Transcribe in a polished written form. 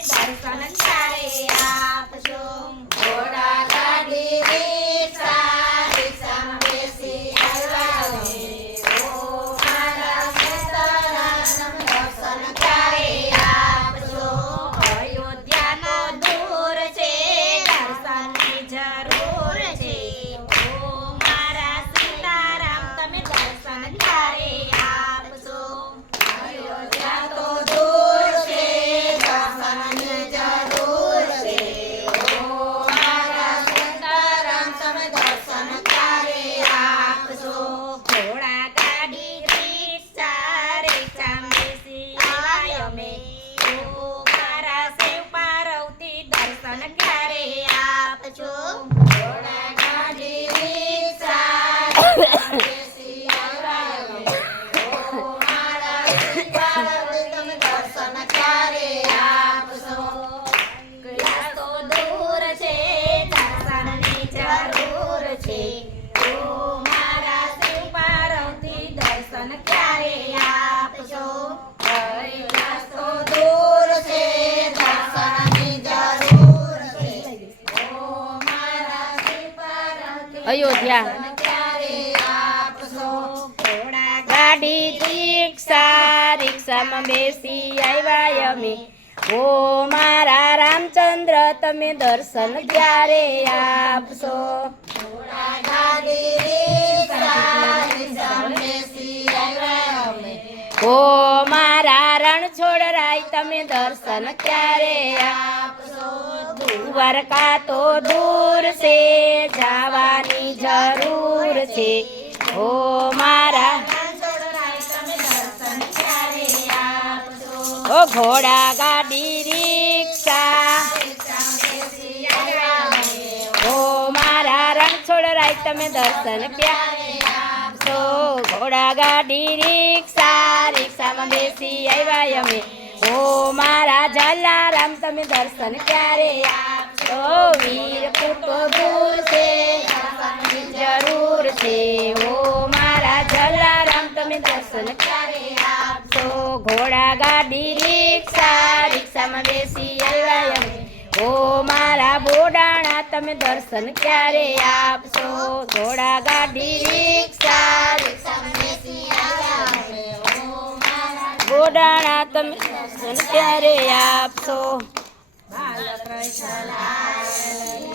દર્શન ક્યારે આપશો? ઘોડા ગાડી રિક્ષા રિક્ષામાં બેસી આવ્યા અમે. ઓ મારા સીતારામ દર્શન ક્યારે આપશો? અયોધ્યાનો દૂર છે, દર્શનની જરૂર છે. ઓ મારા સીતારામ તમે દર્શન ક્યારે આપશો? અયોધ્યા તો દૂર છે, દર્શનની જરૂર છે. ઓ મારા સીતારામ તમે દર્શન ક્યારે આપશો? ઘોડા ગાડી રિક્ષા રિક્ષામાં બેસી આવ્યા અમે. ઓ મારા શિવ પાર્વતી દર્શન ક્યારે આપશો? ઘોડા ગાડી રિક્ષા રિક્ષામાં બેસી આવ્યા અમે. ઓ મારા સીતારામ તમે દર્શન ક્યારે આપશો? કૈલાસ તો દૂર છે, દર્શનની જરૂર છે. ઓ મારા શિવ પાર્વતી દર્શન ક્યારે આપશો? કૈલાસ તો દૂર છે, દર્શનની જરૂર છે. ઓ મારા સીતારામ અયોધ્યા દર્શન ક્યારે આપશો? ઘોડા ગાડી રિક્ષા રિક્ષામાં બેસી આવ્યા અમે. ઓ મારા રામચંદ્ર તમે દર્શન ક્યારે આપશો? ઘોડા ગાડી રિક્ષા રિક્ષામાં બેસી આવ્યા અમે. ઓ મારા રણછોડ રાય તમે દર્શન ક્યારે આપશો? દ્વારકા તો દૂર છે, જવાની જરૂર છે. ઓ મારા રણછોડરાય તમે દર્શન ક્યારે આપશો? ઓ ઘોડા ગાડી રિક્ષા રિક્ષામાં બેસી આવ્યા અમે. ઓ મારા રણછોડ રાય તમે દર્શન ક્યારે આપશો? ઘોડા ગાડી રિક્ષા રિક્ષામાં બેસી આવ્યા અમે. ઓ મારા જલારામ તમે દર્શન ક્યારે આપશો? વીરપુર તો દૂર છે, દર્શનની જરૂર છે. ઓ મારા જલારામ તમે દર્શન ક્યારે આપશો? ઘોડા ગાડી રિક્ષા રિક્ષામાં બેસી આવ્યા અમે. ઓ મારા બોડાણા તમે દર્શન ક્યારે આપશો? ઘોડા ગાડી રિક્ષા રિક્ષામાં બેસી આવ્યા અમે. ઓ મારા બોડાણા તમે દર્શન ક્યારે આપશો? બાલકૃષ્ણ લાલ